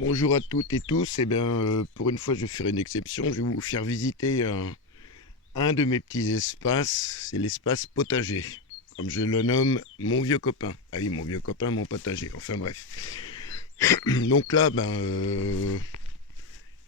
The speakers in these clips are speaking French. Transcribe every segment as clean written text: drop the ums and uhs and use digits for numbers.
Bonjour à toutes et tous. Pour une fois, je vais faire une exception. Je vais vous faire visiter un de mes petits espaces. C'est l'espace potager, comme je le nomme, mon vieux copain. Ah oui, mon vieux copain, mon potager. Enfin bref. Donc là,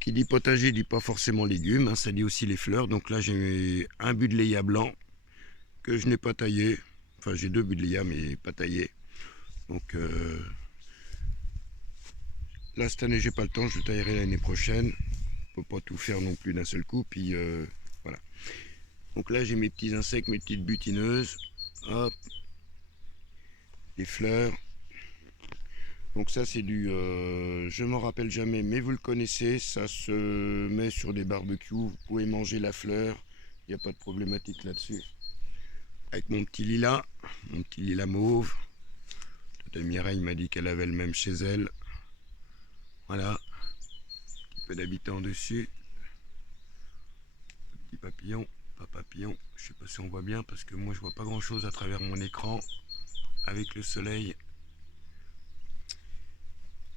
qui dit potager dit pas forcément légumes, hein, ça dit aussi les fleurs. Donc là, j'ai un buddleia blanc que je n'ai pas taillé. Enfin, j'ai deux buddleia, mais pas taillés. Donc là, cette année, j'ai pas le temps. Je le taillerai l'année prochaine. Je peux pas tout faire non plus d'un seul coup. Puis voilà. Donc là, j'ai mes petits insectes, mes petites butineuses. Hop, les fleurs. Donc ça, c'est je m'en rappelle jamais, mais vous le connaissez. Ça se met sur des barbecues. Vous pouvez manger la fleur. Il n'y a pas de problématique là-dessus. Avec mon petit lilas mauve. Tata Mireille m'a dit qu'elle avait le même chez elle. Voilà, un petit peu d'habitants dessus. Petit papillon, pas papillon. Je sais pas si on voit bien parce que moi je vois pas grand chose à travers mon écran avec le soleil.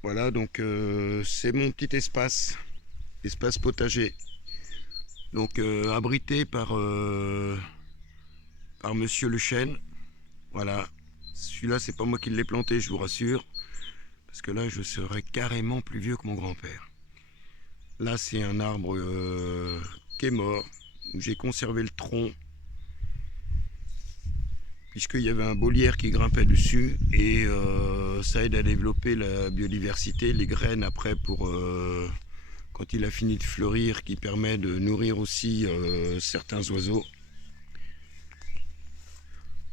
Voilà, donc c'est mon petit espace potager. Donc abrité par Monsieur Le Chêne. Voilà, celui-là c'est pas moi qui l'ai planté, je vous rassure, parce que là je serais carrément plus vieux que mon grand-père. Là c'est un arbre qui est mort, où j'ai conservé le tronc, puisqu'il y avait un bollière qui grimpait dessus, et ça aide à développer la biodiversité, les graines après pour quand il a fini de fleurir, qui permet de nourrir aussi certains oiseaux.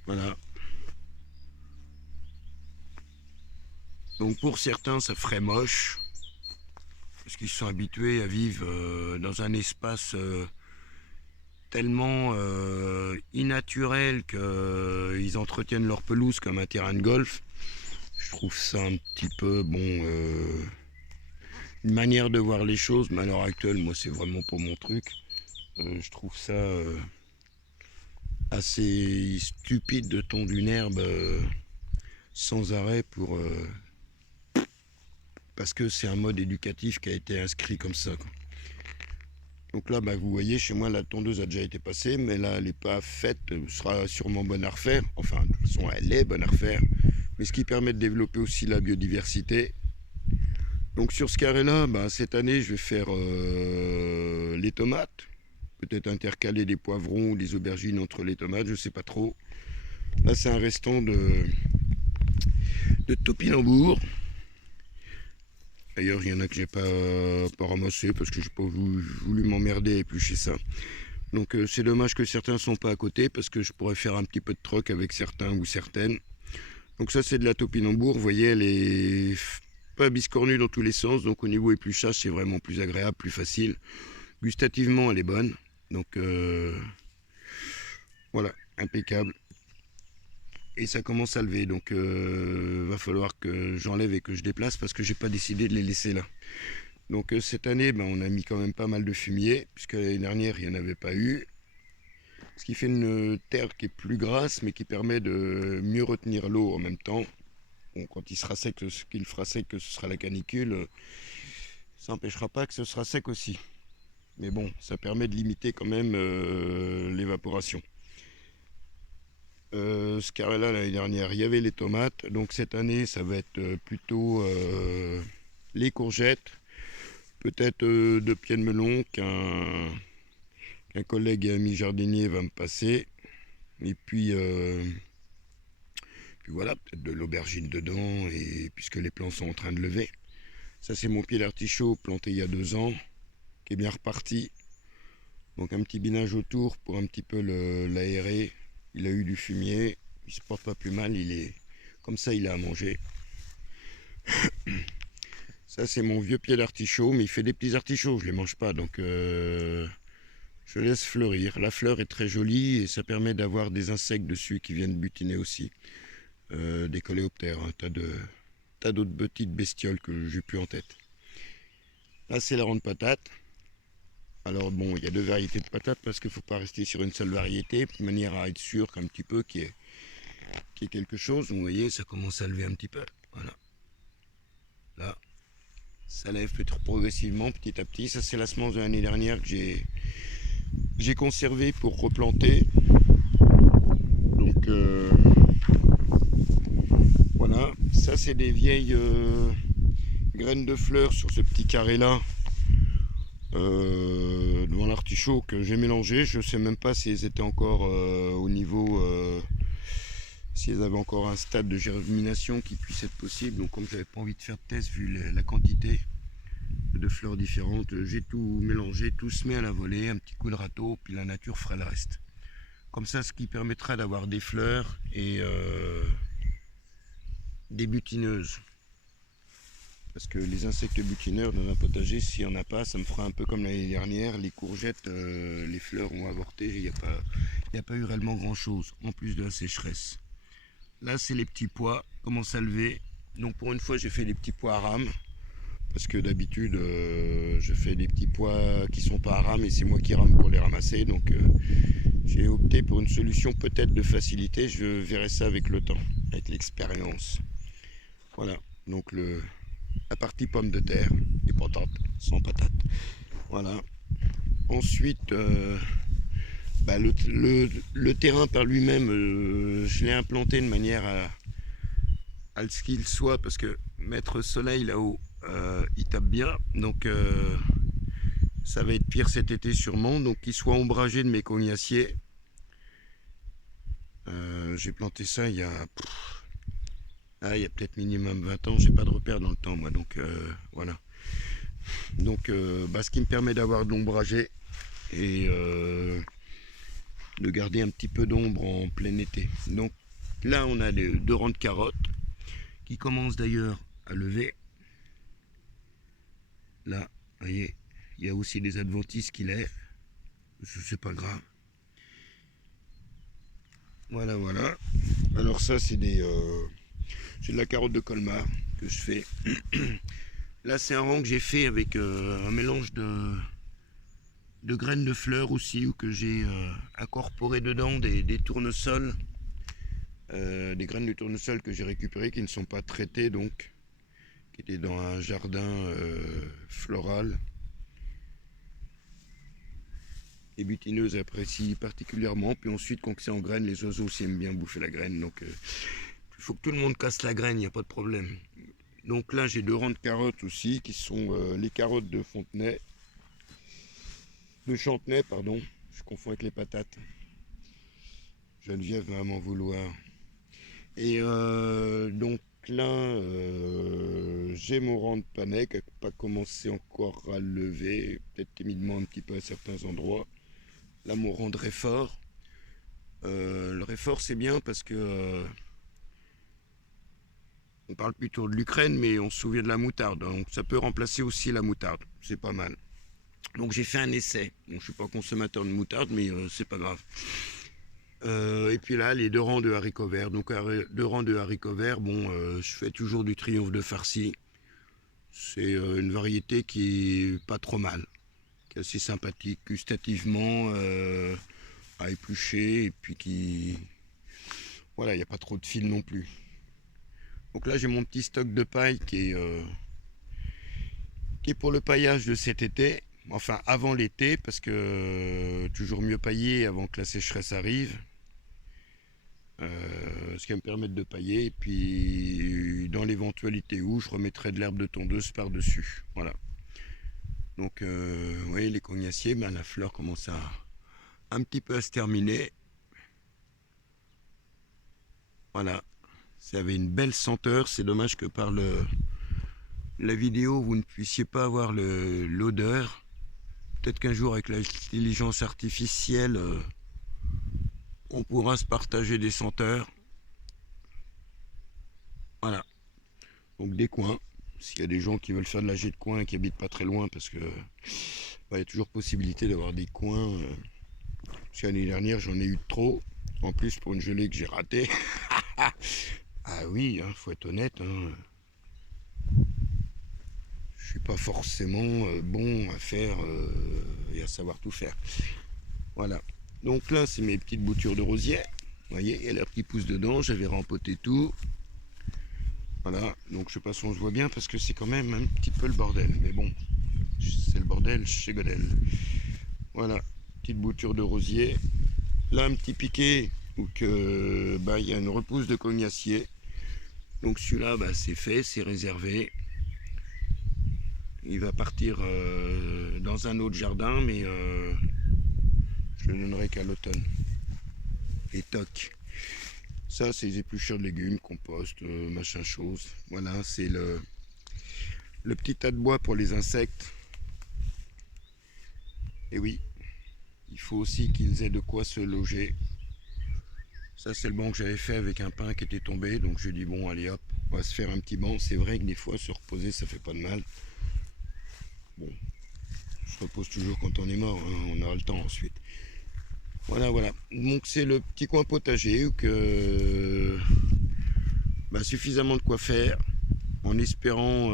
Voilà. Donc pour certains, ça ferait moche, parce qu'ils sont habitués à vivre dans un espace tellement innaturel qu'ils entretiennent leur pelouse comme un terrain de golf. Je trouve ça un petit peu, une manière de voir les choses, mais à l'heure actuelle, moi, c'est vraiment pas mon truc. Je trouve ça assez stupide de tondre une herbe sans arrêt parce que c'est un mode éducatif qui a été inscrit comme ça, quoi. Donc là, vous voyez, chez moi, la tondeuse a déjà été passée, mais là, elle n'est pas faite, sera sûrement bonne à refaire. Enfin, de toute façon, elle est bonne à refaire. Mais ce qui permet de développer aussi la biodiversité. Donc sur ce carré-là, cette année, je vais faire les tomates. Peut-être intercaler des poivrons ou des aubergines entre les tomates, je ne sais pas trop. Là, c'est un restant de topinambour. D'ailleurs, il y en a que j'ai pas ramassé parce que j'ai pas voulu m'emmerder et éplucher ça. Donc c'est dommage que certains ne sont pas à côté parce que je pourrais faire un petit peu de troc avec certains ou certaines. Donc ça c'est de la topinambour, vous voyez elle est pas biscornue dans tous les sens, donc au niveau épluchage c'est vraiment plus agréable, plus facile. Gustativement elle est bonne, donc voilà, impeccable. Et ça commence à lever, donc va falloir que j'enlève et que je déplace parce que j'ai pas décidé de les laisser là. Donc cette année, on a mis quand même pas mal de fumier, puisque l'année dernière, il n'y en avait pas eu. Ce qui fait une terre qui est plus grasse, mais qui permet de mieux retenir l'eau en même temps. Bon, quand il sera sec, ce qu'il fera sec, que ce sera la canicule, ça n'empêchera pas que ce sera sec aussi. Mais bon, ça permet de limiter quand même l'évaporation. Ce carré-là, l'année dernière, il y avait les tomates. Donc cette année, ça va être plutôt les courgettes, peut-être deux pieds de melon qu'un collègue et ami jardinier va me passer. Et puis voilà, peut-être de l'aubergine dedans, et puisque les plants sont en train de lever. Ça, c'est mon pied d'artichaut planté il y a 2 ans, qui est bien reparti. Donc un petit binage autour pour un petit peu l'aérer. Il a eu du fumier, il se porte pas plus mal, il est comme ça, il a à manger. Ça, c'est mon vieux pied d'artichaut, mais il fait des petits artichauts, je les mange pas, donc je laisse fleurir. La fleur est très jolie et ça permet d'avoir des insectes dessus qui viennent butiner aussi. Des coléoptères, un tas d'autres petites bestioles que j'ai plus en tête. Là, c'est la ronde patate. Alors bon, il y a deux variétés de patates parce qu'il ne faut pas rester sur une seule variété, de manière à être sûr qu'un petit peu qu'il y ait quelque chose. Vous voyez, ça commence à lever un petit peu. Voilà. Là, ça lève progressivement, petit à petit. Ça, c'est la semence de l'année dernière que j'ai conservé pour replanter. Donc voilà, ça c'est des vieilles graines de fleurs sur ce petit carré là devant l'artichaut que j'ai mélangé. Je sais même pas si elles étaient encore au niveau, si elles avaient encore un stade de germination qui puisse être possible. Donc comme j'avais pas envie de faire de test vu la quantité de fleurs différentes, j'ai tout mélangé, tout se met à la volée, un petit coup de râteau, puis la nature fera le reste. Comme ça, ce qui permettra d'avoir des fleurs et des butineuses. Parce que les insectes butineurs dans un potager, s'il n'y en a pas, ça me fera un peu comme l'année dernière. Les courgettes, les fleurs ont avorté, il n'y a pas eu réellement grand chose, en plus de la sécheresse. Là, c'est les petits pois, commencent à lever. Donc pour une fois, j'ai fait des petits pois à rame. Parce que d'habitude, je fais des petits pois qui sont pas à rame et c'est moi qui rame pour les ramasser. Donc j'ai opté pour une solution peut-être de facilité. Je verrai ça avec le temps, avec l'expérience. Voilà, donc la partie pommes de terre et patates, sans patates. Voilà. Ensuite, le terrain par lui-même, je l'ai implanté de manière à ce qu'il soit, parce que mettre soleil là-haut, il tape bien. Donc ça va être pire cet été sûrement. Donc qu'il soit ombragé de mes cognaciers. J'ai planté ça il y a peut-être minimum 20 ans, j'ai pas de repère dans le temps moi, donc voilà. Donc ce qui me permet d'avoir de l'ombragé et de garder un petit peu d'ombre en plein été. Donc là on a les 2 rangs de carottes qui commencent d'ailleurs à lever. Là, vous voyez, il y a aussi des adventices qui lèvent, c'est pas grave. Voilà, voilà. Alors ça c'est c'est de la carotte de Colmar que je fais. Là c'est un rang que j'ai fait avec un mélange de graines de fleurs aussi, ou que j'ai incorporé dedans des tournesols, des graines de tournesol que j'ai récupérées, qui ne sont pas traitées, donc qui étaient dans un jardin floral. Les butineuses apprécient particulièrement, puis ensuite quand c'est en graines, les oiseaux aussi aiment bien bouffer la graine, donc il faut que tout le monde casse la graine, il n'y a pas de problème. Donc là j'ai 2 rangs de carottes aussi, qui sont les carottes de Fontenay, de Chantenay, pardon, je confonds avec les patates. Geneviève va m'en vouloir. Et donc là, j'ai mon rang de panais qui n'a pas commencé encore à lever, peut-être timidement un petit peu à certains endroits. Là, mon rang de réfort. Le réfort, c'est bien parce que on parle plutôt de l'Ukraine, mais on se souvient de la moutarde. Donc ça peut remplacer aussi la moutarde, c'est pas mal. Donc j'ai fait un essai. Bon, je ne suis pas consommateur de moutarde, mais c'est pas grave. Et puis là, les 2 rangs de haricots verts. Donc 2 rangs de haricots verts, bon, je fais toujours du triomphe de farci. C'est une variété qui est pas trop mal, qui est assez sympathique gustativement, à éplucher, et puis qui... Voilà, il n'y a pas trop de fil non plus. Donc là, j'ai mon petit stock de paille qui est pour le paillage de cet été. Enfin, avant l'été, parce que toujours mieux pailler avant que la sécheresse arrive. Ce qui va me permettre de pailler, et puis dans l'éventualité où, je remettrai de l'herbe de tondeuse par-dessus. Voilà. Donc, vous voyez, les cognaciers, la fleur commence un petit peu à se terminer. Voilà. Ça avait une belle senteur. C'est dommage que par la vidéo, vous ne puissiez pas avoir l'odeur. Peut-être qu'un jour, avec l'intelligence artificielle, on pourra se partager des senteurs. Voilà. Donc des coins. S'il y a des gens qui veulent faire de la jet de coin et qui habitent pas très loin, parce que il y a toujours possibilité d'avoir des coins. Parce que l'année dernière, j'en ai eu trop. En plus, pour une gelée que j'ai ratée. Ah oui, faut être honnête. Je suis pas forcément bon à faire et à savoir tout faire. Voilà. Donc là, c'est mes petites boutures de rosier. Vous voyez, il y a l'air qui pousse dedans. J'avais rempoté tout. Voilà, donc je sais pas si on se voit bien parce que c'est quand même un petit peu le bordel. Mais bon, c'est le bordel chez Godel. Voilà, petite bouture de rosier. Là, un petit piquet où que il y a une repousse de cognacier. Donc celui-là, c'est fait, c'est réservé. Il va partir dans un autre jardin, mais je le donnerai qu'à l'automne. Et toc. Ça, c'est les épluchures de légumes, compost, machin chose. Voilà, c'est le petit tas de bois pour les insectes. Et oui, il faut aussi qu'ils aient de quoi se loger. Ça, c'est le banc que j'avais fait avec un pin qui était tombé. Donc je dis bon, allez hop, on va se faire un petit banc. C'est vrai que des fois, se reposer, ça fait pas de mal. Bon, on se repose toujours quand on est mort, hein, on aura le temps ensuite. Voilà, voilà. Donc c'est le petit coin potager où que suffisamment de quoi faire, en espérant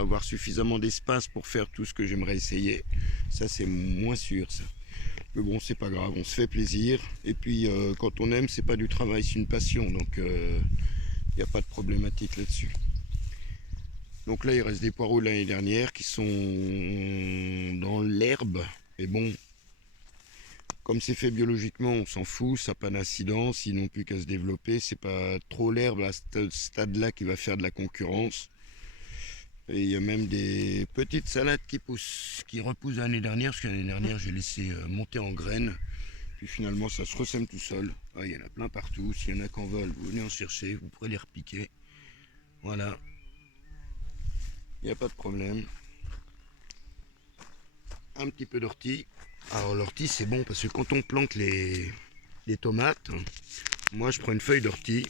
avoir suffisamment d'espace pour faire tout ce que j'aimerais essayer. Ça, c'est moins sûr, ça. Mais bon, c'est pas grave, on se fait plaisir. Et puis, quand on aime, c'est pas du travail, c'est une passion. Donc, il n'y a pas de problématique là-dessus. Donc là, il reste des poireaux de l'année dernière qui sont dans l'herbe. Mais bon, comme c'est fait biologiquement, on s'en fout, ça n'a pas d'incidence, ils n'ont plus qu'à se développer. C'est pas trop l'herbe à ce stade-là qui va faire de la concurrence. Et il y a même des petites salades qui poussent, qui repoussent l'année dernière, parce que l'année dernière j'ai laissé monter en graines. Puis finalement ça se ressème tout seul. Ah, il y en a plein partout, s'il y en a qu'en vol, vous venez en chercher, vous pourrez les repiquer. Voilà, il n'y a pas de problème. Un petit peu d'ortie. Alors l'ortie c'est bon parce que quand on plante les tomates, moi je prends une feuille d'ortie,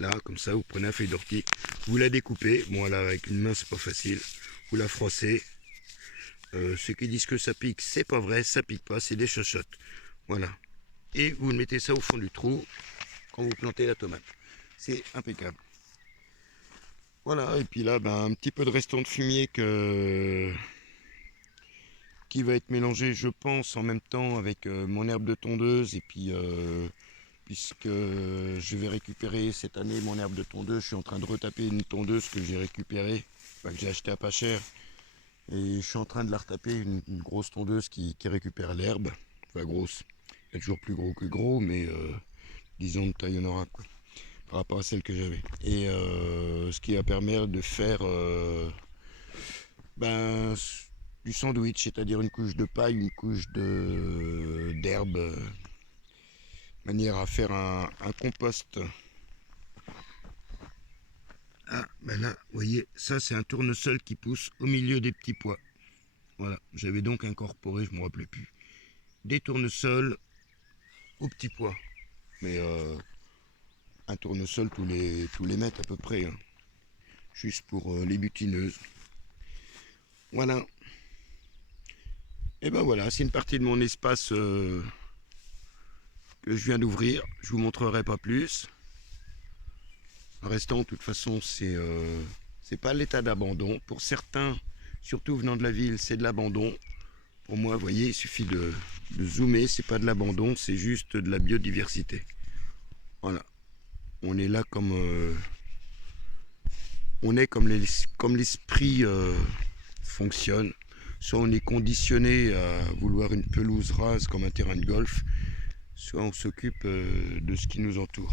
là comme ça vous prenez la feuille d'ortie, vous la découpez, bon là avec une main c'est pas facile, vous la froissez. Ceux qui disent que ça pique, c'est pas vrai, ça pique pas, c'est des chochottes. Voilà. Et vous mettez ça au fond du trou quand vous plantez la tomate. C'est impeccable. Voilà, et puis là, un petit peu de restant de fumier qui va être mélangé, je pense, en même temps avec mon herbe de tondeuse. Et puis, puisque je vais récupérer cette année mon herbe de tondeuse, je suis en train de retaper une tondeuse que j'ai récupérée, que j'ai achetée à pas cher. Et je suis en train de la retaper, une grosse tondeuse qui récupère l'herbe. Enfin grosse, elle est toujours plus gros que gros, mais disons de taille honorable quoi, par rapport à celle que j'avais. Et ce qui va permettre de faire du sandwich, c'est-à-dire une couche de paille, une couche d'herbe, manière à faire un compost. Ah, là, vous voyez, ça c'est un tournesol qui pousse au milieu des petits pois. Voilà, j'avais donc incorporé, je ne me rappelais plus, des tournesols aux petits pois. Mais un tournesol tous les mètres à peu près, hein. Juste pour les butineuses. Voilà. Et ben voilà, c'est une partie de mon espace que je viens d'ouvrir. Je vous montrerai pas plus. Le restant, de toute façon, c'est pas l'état d'abandon. Pour certains, surtout venant de la ville, c'est de l'abandon. Pour moi, vous voyez, il suffit de zoomer, c'est pas de l'abandon, c'est juste de la biodiversité. Voilà. On est là comme comme l'esprit fonctionne. Soit on est conditionné à vouloir une pelouse rase comme un terrain de golf, soit on s'occupe de ce qui nous entoure.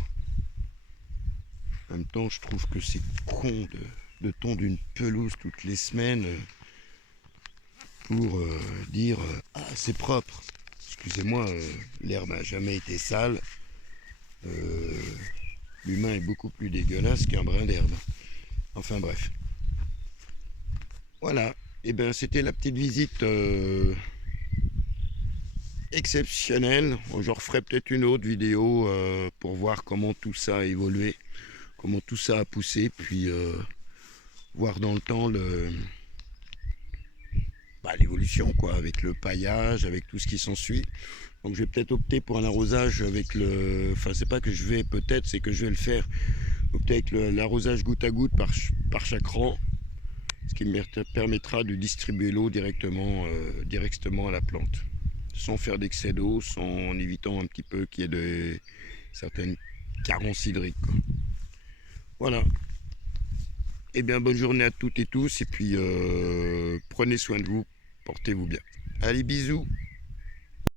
En même temps, je trouve que c'est con de tondre une pelouse toutes les semaines pour dire ah c'est propre. Excusez-moi, l'herbe n'a jamais été sale. L'humain est beaucoup plus dégueulasse qu'un brin d'herbe. Enfin bref. Voilà. Et c'était la petite visite exceptionnelle. J'en referai peut-être une autre vidéo pour voir comment tout ça a évolué, comment tout ça a poussé, puis voir dans le temps l'évolution, quoi, avec le paillage, avec tout ce qui s'ensuit. Donc je vais peut-être opter pour un arrosage avec enfin c'est pas que je vais peut-être, c'est que je vais le faire. Opter avec l'arrosage goutte à goutte par chaque rang, ce qui me permettra de distribuer l'eau directement à la plante, sans faire d'excès d'eau, en évitant un petit peu qu'il y ait certaines carences hydriques, quoi. Voilà. Eh bien, bonne journée à toutes et tous, et puis prenez soin de vous, portez-vous bien. Allez, bisous.